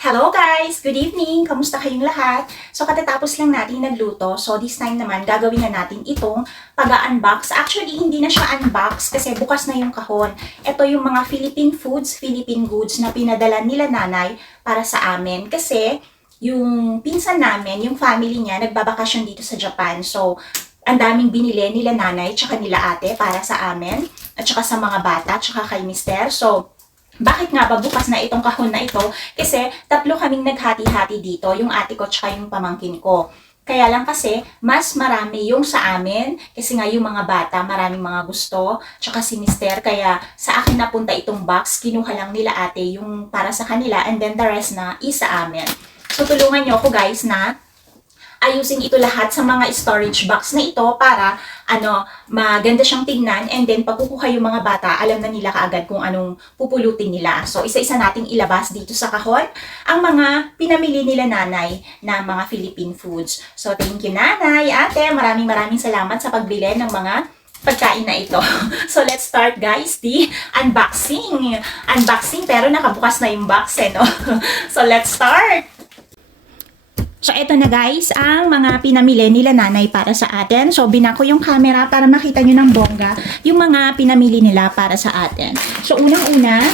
Hello guys! Good evening! Kamusta kayong lahat? So katatapos lang natin nagluto. So this time naman gagawin na natin itong pag-unbox. Actually hindi na siya unbox kasi bukas na yung kahon. Ito yung mga Philippine foods, Philippine goods na pinadala nila nanay para sa amin. Kasi yung pinsan namin, yung family niya, nagbabakasyon dito sa Japan. So ang daming binili nila nanay tsaka nila ate para sa amin at tsaka sa mga bata tsaka kay mister. So bakit nga ba bukas na itong kahon na ito? Kasi tatlo kaming naghati-hati dito, yung ate ko tsaka yung pamangkin ko. Kaya lang kasi, mas marami yung sa amin, kasi nga yung mga bata, maraming mga gusto, tsaka si mister, kaya sa akin napunta itong box, kinuha lang nila ate yung para sa kanila, and then the rest na isa amin. So tulungan nyo ako guys na ayusin ito lahat sa mga storage box na ito para maganda siyang tingnan, and then pag kukuha yung mga bata, alam na nila kaagad kung anong pupulutin nila. So isa-isa nating ilabas dito sa kahon ang mga pinamili nila nanay na mga Philippine foods. So thank you nanay, ate, maraming salamat sa pagbili ng mga pagkain na ito. So let's start guys, the unboxing. Unboxing pero nakabukas na yung box no? So let's start! So, eto na guys, ang mga pinamili nila nanay para sa atin. So, binako yung camera para makita nyo ng bongga yung mga pinamili nila para sa atin. So, unang-una,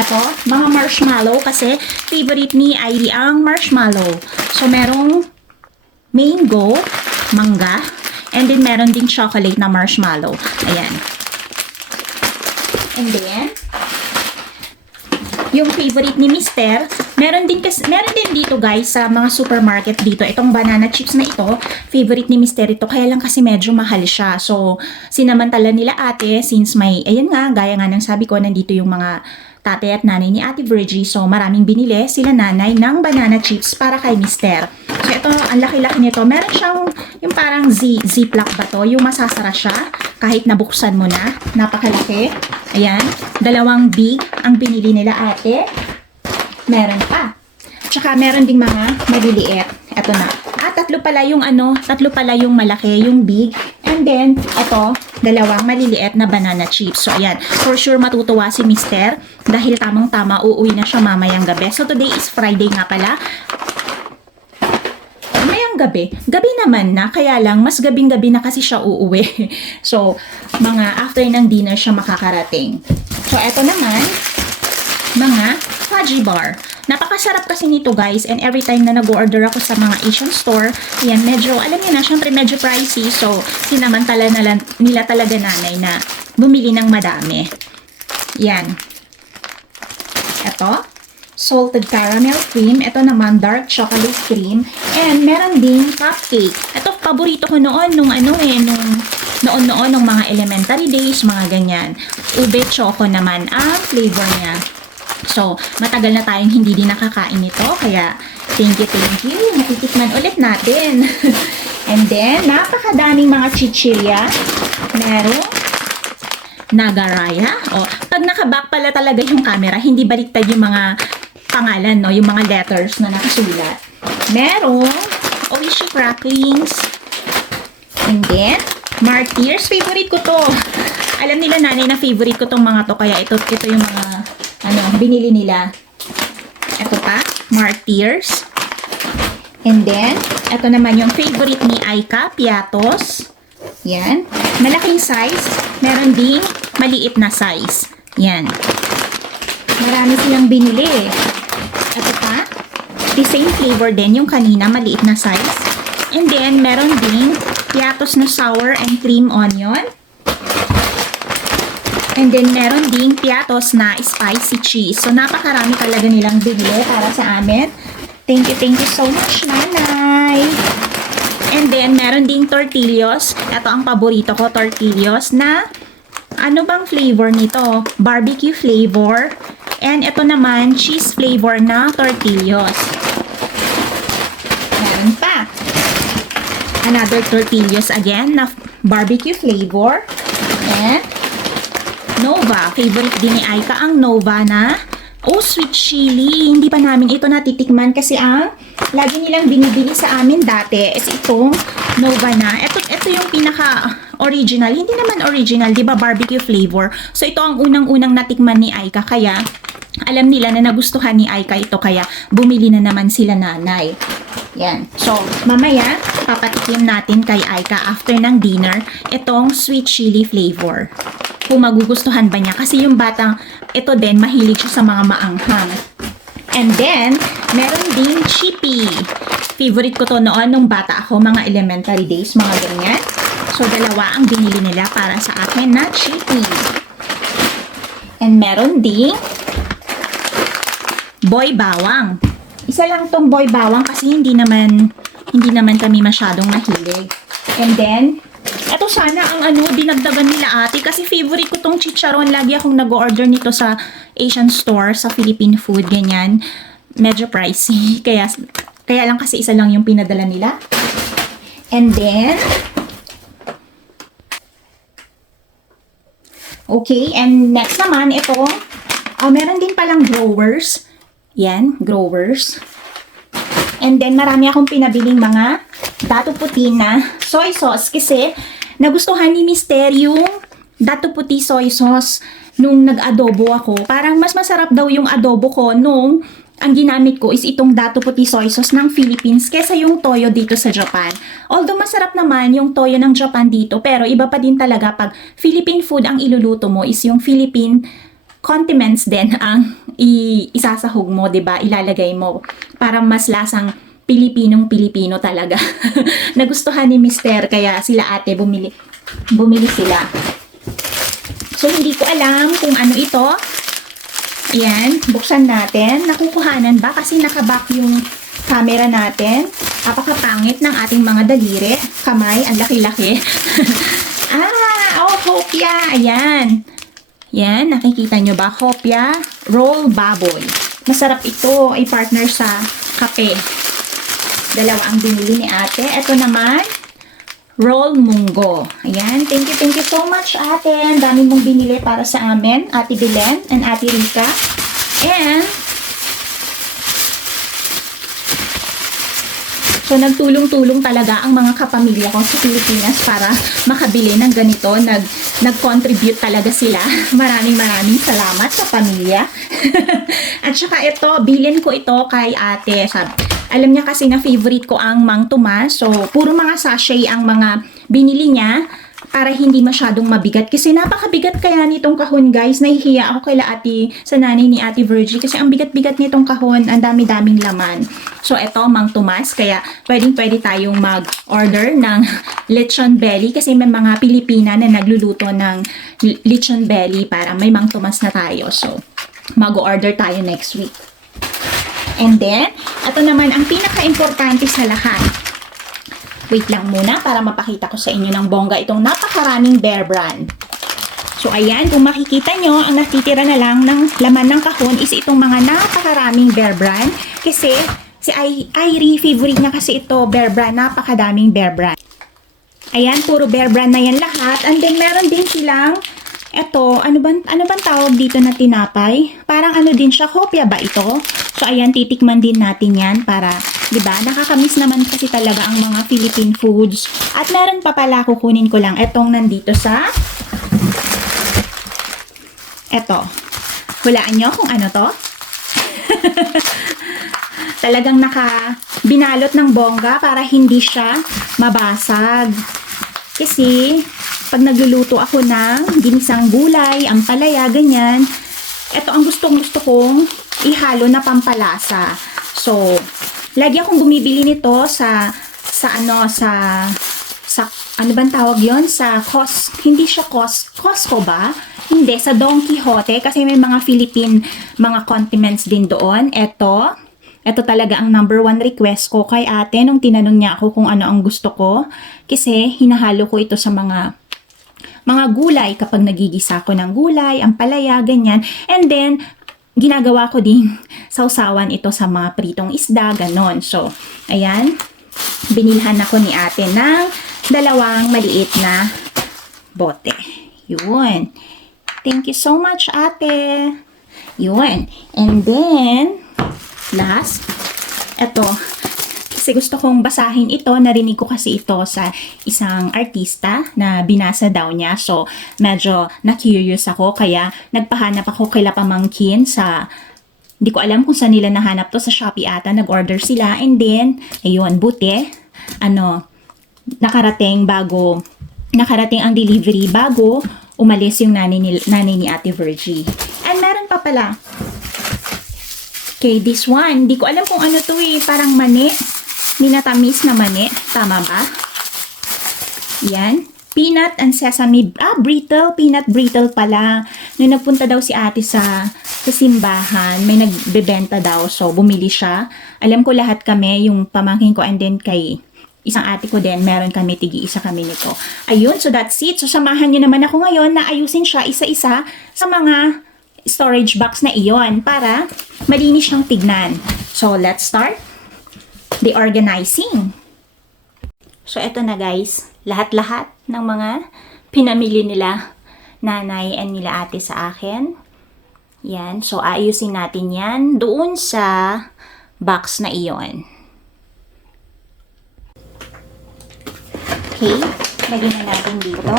eto, mga marshmallow kasi favorite ni Airy ang marshmallow. So, merong mango, mangga, and then meron ding chocolate na marshmallow. Ayan. And then, yung favorite ni Mister, meron din dito guys sa mga supermarket dito. Itong banana chips na ito, favorite ni Mister ito. Kaya lang kasi medyo mahal siya. So, sinamantala nila ate since may, ayan nga, gaya nga ng sabi ko, nandito yung mga tatay at nanay ni Ate Virgie. So, maraming binili sila nanay ng banana chips para kay Mister. So, ito, ang laki-laki nito. Meron siyang, yung parang ziplock ba to? Yung masasara siya kahit nabuksan mo na. Napakalaki. Ayan. Dalawang big ang binili nila ate. Meron pa. Tsaka meron ding mga maliliit. Ito na. Tatlo pala yung malaki, yung big. And then, ito, dalawang maliliit na banana chips. So, ayan. For sure, matutuwa si Mister dahil tamang-tama uuwi na siya mamayang gabi. So, today is Friday nga pala. Mamayang gabi. Gabi naman na, kaya lang, mas gabing-gabi na kasi siya uuwi. So, mga after ng dinner siya makakarating. So, ito naman, mga fudgy bar. Napakasarap kasi nito guys, and every time na nag-order ako sa mga Asian store, yan, medyo, alam niyo na, syempre medyo pricey, so sinamantala na nila talaga nanay na bumili ng madami. Yan. Ito, salted caramel cream. Ito naman, dark chocolate cream. And meron ding cupcake. Ito, paborito ko noon, nung mga elementary days, mga ganyan. Ube choco naman ang flavor niya. So, matagal na tayong hindi din nakakain ito. Kaya, thank you. Matitikman ulit natin. And then, napakadaming mga chichirya. Merong Nagaraya. Pag nakaback pala talaga yung camera, hindi baliktad yung mga pangalan, no? Yung mga letters na nakasulat. Merong Oishi cracklings. And then, Martyrs. Favorite ko to. Alam nila nanay na favorite ko tong mga to. Kaya ito yung mga binili nila. Ito pa, Martyrs. And then, ito naman yung favorite ni Aika, Piatos. Yan. Malaking size. Meron ding maliit na size. Yan. Marami silang binili. Ito pa, the same flavor din yung kanina, maliit na size. And then, meron ding Piatos na sour and cream onion. And then, meron ding Piatos na spicy cheese. So, napakarami talaga nilang binili para sa amin. Thank you so much, nanay. And then, meron ding tortillos. Ito ang paborito ko, tortillos na, ano bang flavor nito? Barbecue flavor. And ito naman, cheese flavor na tortillos. Meron pa. Another tortillos again na barbecue flavor. And Nova. Favorite din ni Aika ang Nova na sweet chili. Hindi pa namin ito natitikman kasi ang lagi nilang binibili sa amin dati is itong Nova na. Ito yung pinaka original. Hindi naman original, 'di ba? Barbecue flavor. So ito ang unang-unang natikman ni Aika kaya alam nila na nagustuhan ni Aika ito kaya bumili na naman sila nanay. Yan. So, mamaya, papatikim natin kay Aika after ng dinner itong sweet chili flavor. Kung magugustuhan ba niya. Kasi yung batang, ito din, mahilig siya sa mga maanghang. And then, meron ding chippy. Favorite ko to noon nung bata ako, mga elementary days, mga ganyan. So, dalawa ang binili nila para sa akin na chippy. And meron ding boy bawang. Isa lang tong boy bawang kasi hindi naman kami masyadong mahilig. And then, eto sana ang dinagdagan nila ate kasi favorite ko tong chicharon. Lagi akong nag-order nito sa Asian store, sa Philippine food, ganyan. Medyo pricey. Kaya lang kasi isa lang yung pinadala nila. And then, okay, and next naman, ito, meron din palang growers. Yan, growers. And then, marami akong pinabiling mga dato puti na soy sauce kasi nagustuhan ni Mister yung dato puti soy sauce nung nag-adobo ako. Parang mas masarap daw yung adobo ko nung ang ginamit ko is itong dato puti soy sauce ng Philippines kesa yung toyo dito sa Japan. Although masarap naman yung toyo ng Japan dito, pero iba pa din talaga pag Philippine food ang iluluto mo is yung Philippine condiments din ang isasahog mo, 'di ba? Ilalagay mo para mas lasang Pilipinong-Pilipino talaga. Nagustuhan ni Mister kaya sila ate bumili sila. So hindi ko alam kung ano ito. Ayan, buksan natin. Nakukuhanan ba kasi nakaback yung camera natin? Napakapangit ng ating mga daliri, kamay, ang laki-laki. Hopya, ayan. Yan, nakikita nyo ba? Hopya roll baboy. Masarap ito ay partner sa kape. Dalawa ang binili ni ate. Ito naman, roll munggo. Ayan, thank you so much ate. Ang dami mong binili para sa amin, Ate Belen and Ate Rika. And, so, nagtulong-tulong talaga ang mga kapamilya ko sa Pilipinas para makabili ng ganito. Nag-contribute talaga sila. Maraming salamat sa pamilya. At saka ito, bilin ko ito kay ate. Alam niya kasi na favorite ko ang Mang Tomas. So, puro mga sachet ang mga binili niya para hindi masyadong mabigat. Kasi napakabigat kaya nitong kahon, guys. Nahihiya ako kay sa nanay ni Ate Virgie kasi ang bigat-bigat nitong kahon. Ang dami-daming laman. So, ito, Mang Tomas. Kaya, pwede tayong mag-order ng lechon belly kasi may mga Pilipina na nagluluto ng lechon belly para may Mang Tomas na tayo. So, mag-order tayo next week. And then, ito naman ang pinaka-importante sa lahat. Wait lang muna para mapakita ko sa inyo ng bongga itong napakaraming Bear Brand. So, ayan, kung makikita nyo, ang natitira na lang ng laman ng kahon is itong mga napakaraming Bear Brand. Kasi, si Irie, favorite niya kasi ito, Bear Brand. Napakadaming Bear Brand. Ayan, puro Bear Brand na yan lahat. And then, meron din silang, eto, ano bang tawag dito na tinapay? Parang ano din siya, hopya ba ito? So, ayan, titikman din natin yan para, di ba, nakakamiss naman kasi talaga ang mga Philippine foods. At meron pa pala, kukunin ko lang, etong nandito sa, eto. Hulaan nyo kung ano to? Talagang binalot ng bongga para hindi siya mabasag. Kasi, pag nagluluto ako ng ginisang gulay, ampalaya, ganyan, ito ang gustong-gusto kong ihalo na pampalasa. So, lagi akong bumibili nito sa ano bang tawag yon? Hindi siya Costco ba? Hindi, sa Don Quijote kasi may mga Philippine mga condiments din doon. Ito talaga ang number 1 request ko kay ate nung tinanong niya ako kung ano ang gusto ko. Kasi hinahalo ko ito sa mga gulay kapag nagigisa ko ng gulay, ampalaya, ganyan. And then, ginagawa ko din sausawan ito sa mga pritong isda, ganon. So, ayan, binilhan ako ni ate ng 2 maliit na bote. Yun. Thank you so much, ate. Yun. And then, last, eto, Kasi gusto kong basahin ito. Narinig ko kasi ito sa isang artista na binasa daw niya. So, medyo na-curious ako. Kaya, nagpahanap ako kay Pamangkin sa... Hindi ko alam kung saan nila nahanap to. Sa Shopee ata. Nag-order sila. And then, ayun, buti. Nakarating ang delivery bago umalis yung nanay ni Ate Virgie. And meron pa pala. Okay, this one. Hindi ko alam kung ano to eh. Parang mani. Minatamis na mani. Tama ba? Yan. Peanut and sesame. Brittle. Peanut brittle pala. Nung nagpunta daw si ate sa simbahan, may nagbebenta daw. So, bumili siya. Alam ko lahat kami, yung pamangkin ko and then kay isang ate ko din, meron kami, tig-isa kami nito. Ayun, so that's it. So, samahan nyo naman ako ngayon na ayusin siya isa-isa sa mga storage box na iyon para malinis siyang tignan. So, let's start the organizing. So, eto na guys. Lahat-lahat ng mga pinamili nila nanay and nila ate sa akin. Yan. So, ayusin natin yan doon sa box na iyon. Okay. Lagyan na natin dito.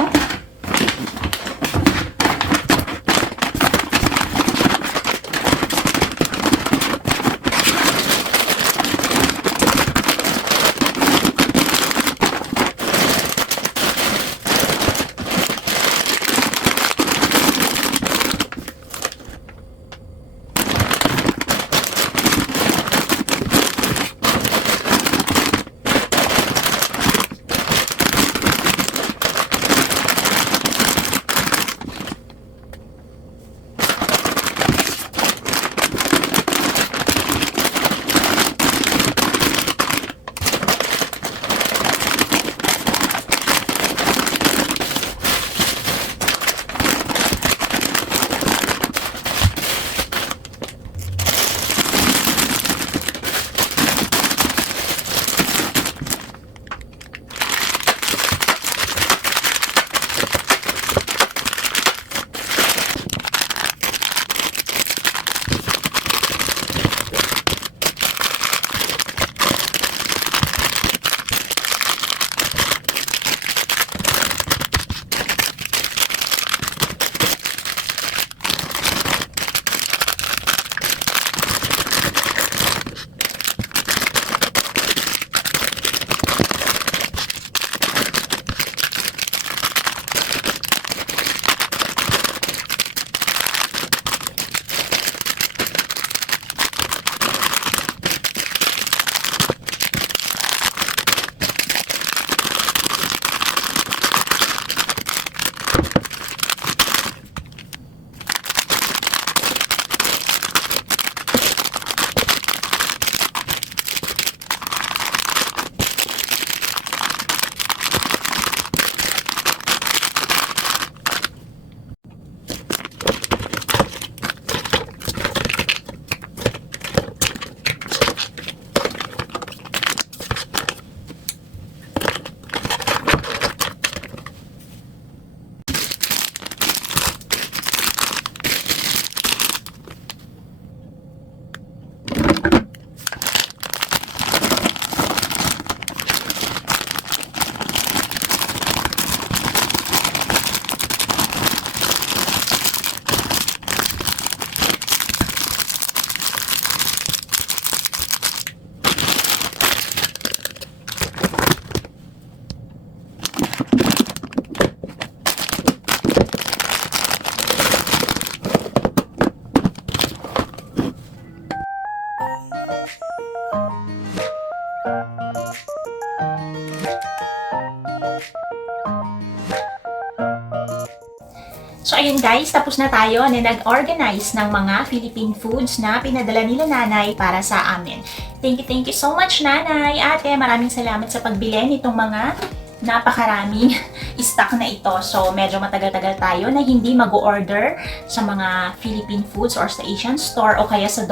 So, ayun guys, tapos na tayo na nag-organize ng mga Philippine foods na pinadala nila nanay para sa amin. Thank you so much nanay, ate. Maraming salamat sa pagbili nitong mga napakaraming stock na ito. So, medyo matagal-tagal tayo na hindi mag-order sa mga Philippine foods or sa Asian store o kaya sa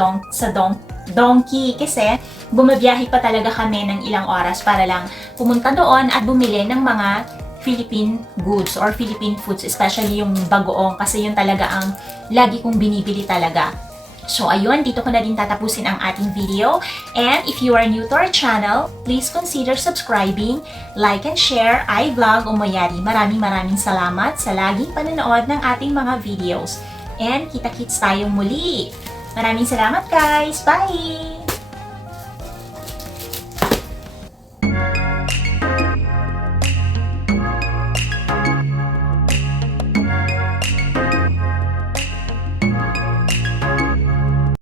Donkey. Kasi, bumabiyahe pa talaga kami ng ilang oras para lang pumunta doon at bumili ng mga Philippine goods or Philippine foods, especially yung bagoong kasi yun talaga ang lagi kong binibili talaga. So ayun, dito ko na din tatapusin ang ating video. And if you are new to our channel, please consider subscribing, like and share iVlog o Moyari. Maraming salamat sa laging panonood ng ating mga videos. And kita-kits tayong muli. Maraming salamat guys! Bye!